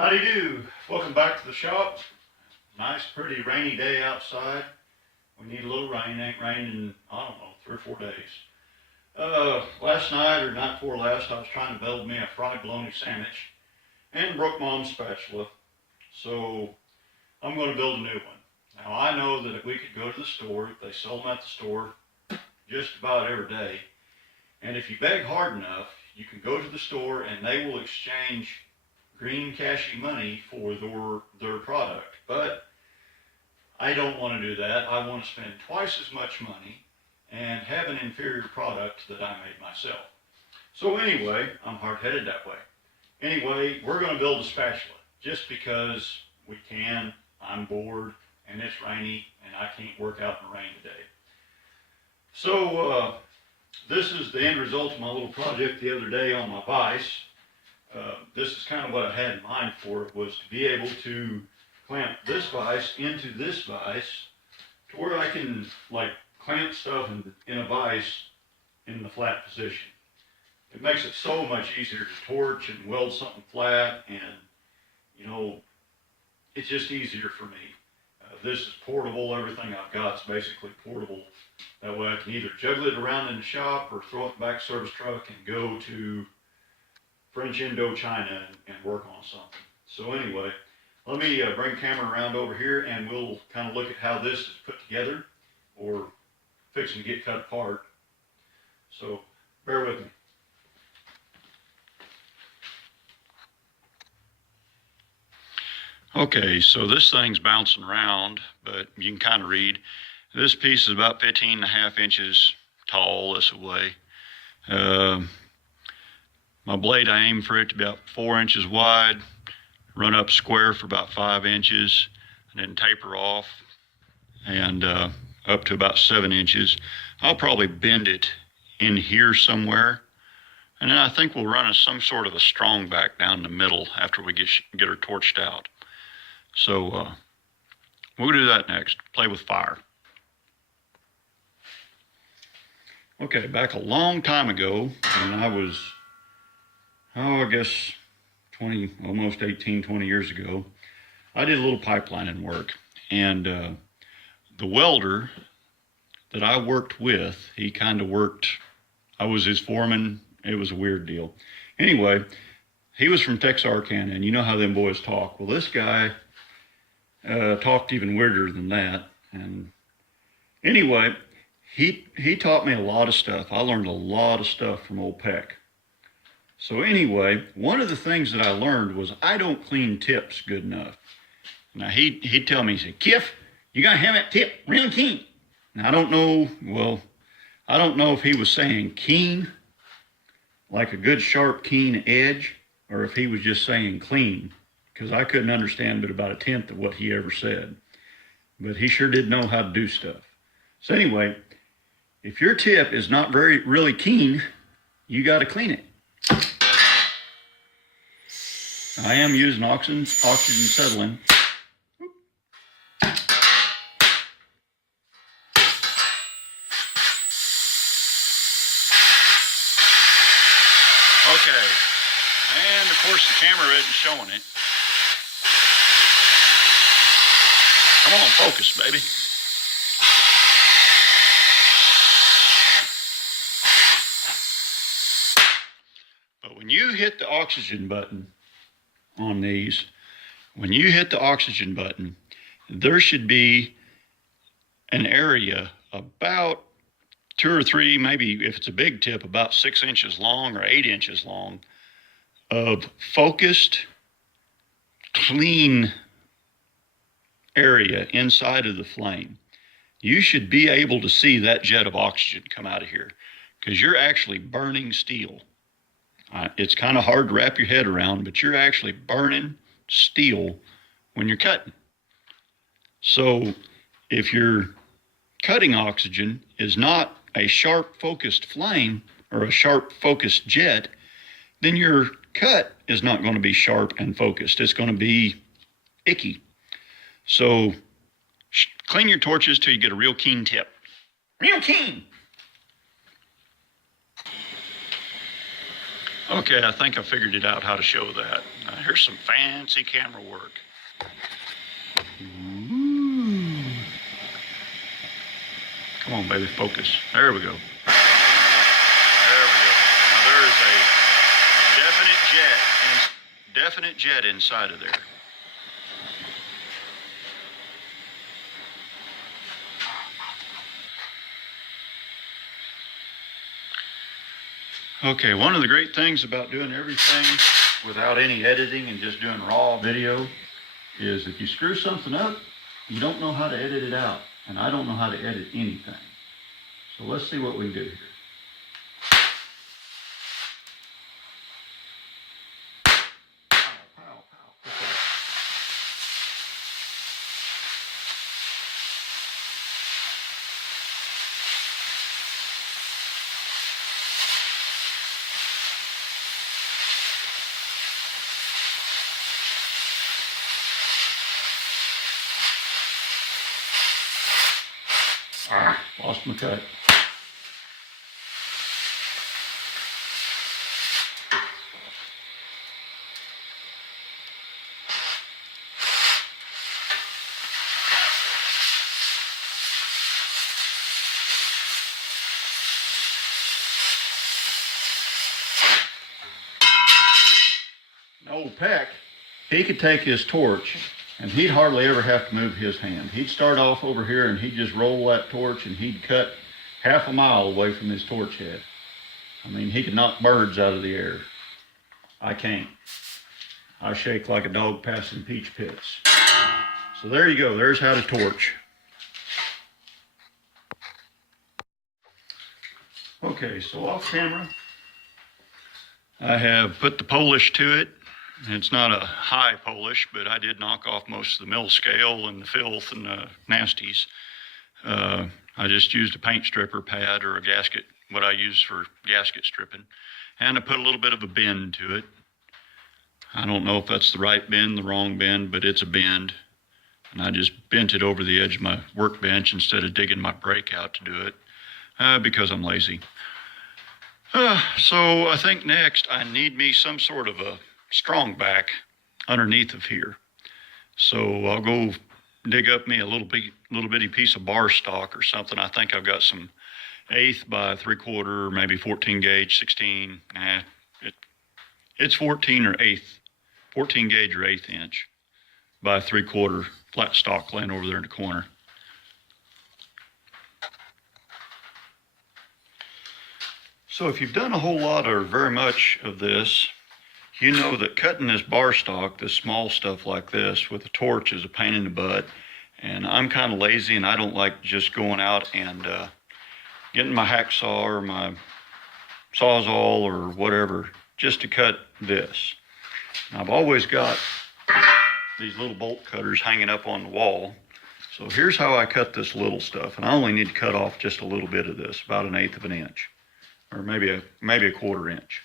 Howdy do. Welcome back to the shop. Nice, pretty rainy day outside. We need a little rain. It ain't rained in, I don't know, 3 or 4 days. Last night or night before last, I was trying to build me a fried bologna sandwich and broke Mom's spatula. So I'm going to build a new one. Now I know that if we could go to the store, they sell them at the store just about every day. And if you beg hard enough, you can go to the store and they will exchange green cashy money for their product. But I don't want to do that. I want to spend twice as much money and have an inferior product that I made myself. So anyway, I'm hard-headed that way. Anyway, we're going to build a spatula just because we can. I'm bored and it's rainy and I can't work out in the rain today. So this is the end result of my little project the other day on my vise. This is kind of what I had in mind for it, was to be able to clamp this vise into this vise to where I can like clamp stuff in a vise in the flat position. It makes it so much easier to torch and weld something flat, and you know, it's just easier for me. This is portable. Everything I've got is basically portable. That way I can either juggle it around in the shop or throw it in the back service truck and go to French Indochina and work on something. So anyway, let me bring the camera around over here and we'll kind of look at how this is put together or fixing to get cut apart. So bear with me. Okay, so this thing's bouncing around, but you can kind of read. This piece is about 15.5 inches tall this way. My blade, I aim for it to be about 4 inches wide, run up square for about 5 inches, and then taper off and up to about 7 inches. I'll probably bend it in here somewhere, and then I think we'll run some sort of a strong back down the middle after we get her torched out. So we'll do that next, play with fire. Okay, back a long time ago when I was, I guess almost 18, 20 years ago, I did a little pipelining work, and the welder that I worked with, he kind of worked, I was his foreman. It was a weird deal. Anyway, he was from Texarkana, and you know how them boys talk. Well, this guy talked even weirder than that. And anyway, he taught me a lot of stuff. I learned a lot of stuff from old Peck. So anyway, one of the things that I learned was I don't clean tips good enough. Now he'd tell me, he said, "Kiff, you gotta have that tip real keen." Now I don't know if he was saying keen, like a good sharp keen edge, or if he was just saying clean, because I couldn't understand but about 1/10 of what he ever said. But he sure did know how to do stuff. So anyway, if your tip is not really keen, you got to clean it. I am using oxygen settling. Okay, and of course the camera isn't showing it. Come on, focus, baby. But when you hit the oxygen button on these, when you hit the oxygen button, there should be an area about 2 or 3, maybe if it's a big tip, about 6 inches long or 8 inches long of focused, clean area inside of the flame. You should be able to see that jet of oxygen come out of here because you're actually burning steel. It's kind of hard to wrap your head around, but you're actually burning steel when you're cutting. So if your cutting oxygen is not a sharp focused flame or a sharp focused jet, then your cut is not going to be sharp and focused. It's going to be icky. So clean your torches till you get a real keen tip. Real keen. Okay, I think I figured it out how to show that. Here's some fancy camera work. Ooh. Come on, baby, focus. There we go. There we go. Now there is a definite jet inside of there. Okay, one of the great things about doing everything without any editing and just doing raw video is if you screw something up, you don't know how to edit it out. And I don't know how to edit anything. So let's see what we can do here. Pow, pow, pow. Okay. Lost my cut. Old Peck, he could take his torch and he'd hardly ever have to move his hand. He'd start off over here and he'd just roll that torch and he'd cut half a mile away from his torch head. I mean, he could knock birds out of the air. I can't. I shake like a dog passing peach pits. So there you go. There's how to torch. Okay, so off camera, I have put the polish to it. It's not a high polish, but I did knock off most of the mill scale and the filth and the nasties. I just used a paint stripper pad or a gasket, what I use for gasket stripping. And I put a little bit of a bend to it. I don't know if that's the right bend, the wrong bend, but it's a bend. And I just bent it over the edge of my workbench instead of digging my brake out to do it, because I'm lazy. So I think next I need me some sort of a strong back underneath of here. So I'll go dig up me a little bitty piece of bar stock or something. I think I've got some 1/8 by 3/4, maybe 14 gauge, 16. It's 14 or 1/8, 14 gauge or 1/8 inch by 3/4 flat stock laying over there in the corner. So if you've done a whole lot or very much of this, you know that cutting this bar stock, this small stuff like this, with a torch is a pain in the butt. And I'm kind of lazy and I don't like just going out and getting my hacksaw or my sawzall or whatever just to cut this. And I've always got these little bolt cutters hanging up on the wall. So here's how I cut this little stuff. And I only need to cut off just a little bit of this, about 1/8 of an inch, or maybe a 1/4 inch.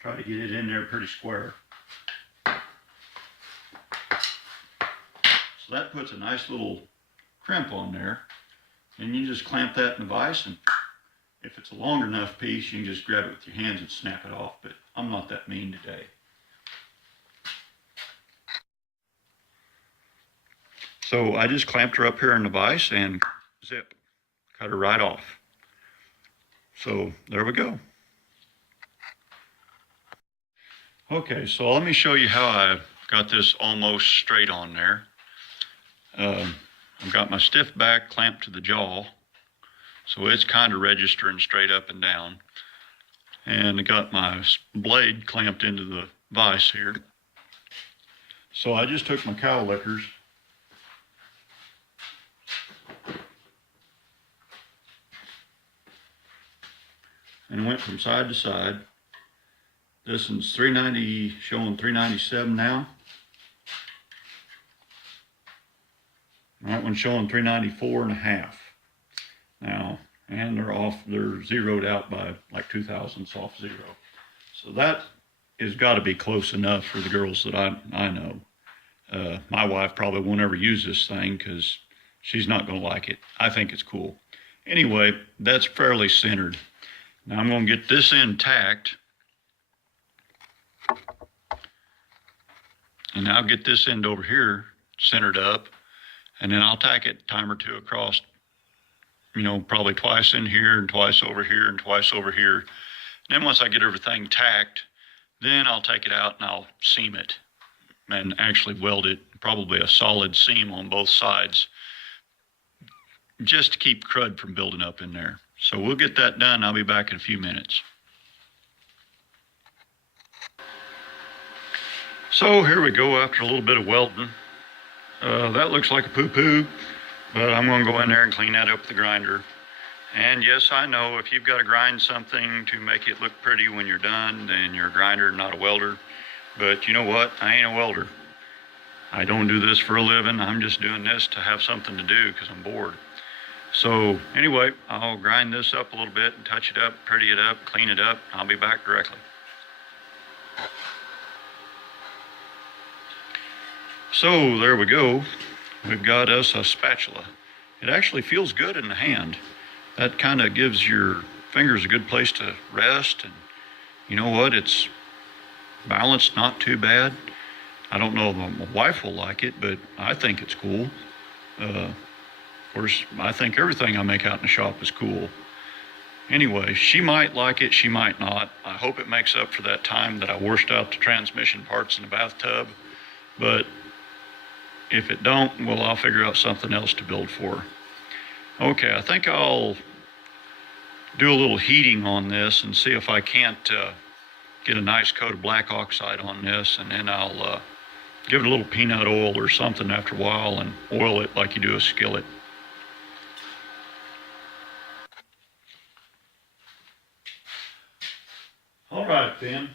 Try to get it in there pretty square. So that puts a nice little crimp on there. And you just clamp that in the vise, and if it's a long enough piece, you can just grab it with your hands and snap it off, but I'm not that mean today. So I just clamped her up here in the vise and zip, cut her right off. So there we go. Okay, so let me show you how I got this almost straight on there. I've got my stiff back clamped to the jaw, so it's kind of registering straight up and down. And I got my blade clamped into the vise here. So I just took my cow lickers and went from side to side. This one's 390, showing 397 now. That one's showing 394.5 now, and they're zeroed out by like 2 thousandths off zero. So that has got to be close enough for the girls that I know. My wife probably won't ever use this thing because she's not going to like it. I think it's cool. Anyway, that's fairly centered. Now I'm going to get this end tacked. And now I'll get this end over here centered up. And then I'll tack it a time or two across, you know, probably twice in here and twice over here and twice over here. And then once I get everything tacked, then I'll take it out and I'll seam it and actually weld it, probably a solid seam on both sides, just to keep crud from building up in there. So we'll get that done. I'll be back in a few minutes. So here we go after a little bit of welding. That looks like a poo-poo, but I'm going to go in there and clean that up with the grinder. And yes, I know if you've got to grind something to make it look pretty when you're done, then you're a grinder, not a welder. But you know what? I ain't a welder. I don't do this for a living. I'm just doing this to have something to do because I'm bored. So anyway, I'll grind this up a little bit and touch it up, pretty it up, clean it up. I'll be back directly. So there we go. We've got us a spatula. It actually feels good in the hand. That kind of gives your fingers a good place to rest. And you know what? It's balanced, not too bad. I don't know if my wife will like it, but I think it's cool. Of course, I think everything I make out in the shop is cool. Anyway, she might like it, she might not. I hope it makes up for that time that I washed out the transmission parts in the bathtub. But if it don't, well, I'll figure out something else to build for her. Okay, I think I'll do a little heating on this and see if I can't get a nice coat of black oxide on this, and then I'll give it a little peanut oil or something after a while and oil it like you do a skillet. All right, then.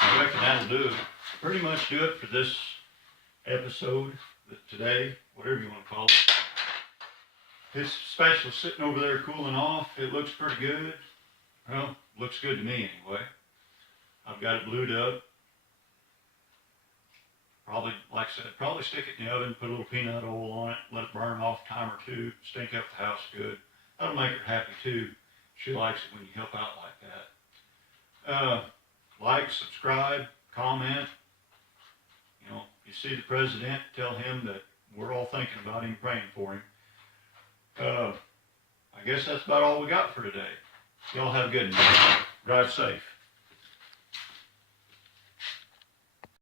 I reckon that'll do it. Pretty much do it for this episode today, whatever you want to call it. This spatula's sitting over there cooling off. It looks pretty good. Well, looks good to me anyway. I've got it blued up. Probably, like I said, probably stick it in the oven, put a little peanut oil on it, let it burn off a time or two, stink up the house good. That'll make her happy too. She likes it when you help out like that. Like, subscribe, comment. You know, if you see the president, tell him that we're all thinking about him, praying for him. I guess that's about all we got for today. Y'all have a good night. Drive safe.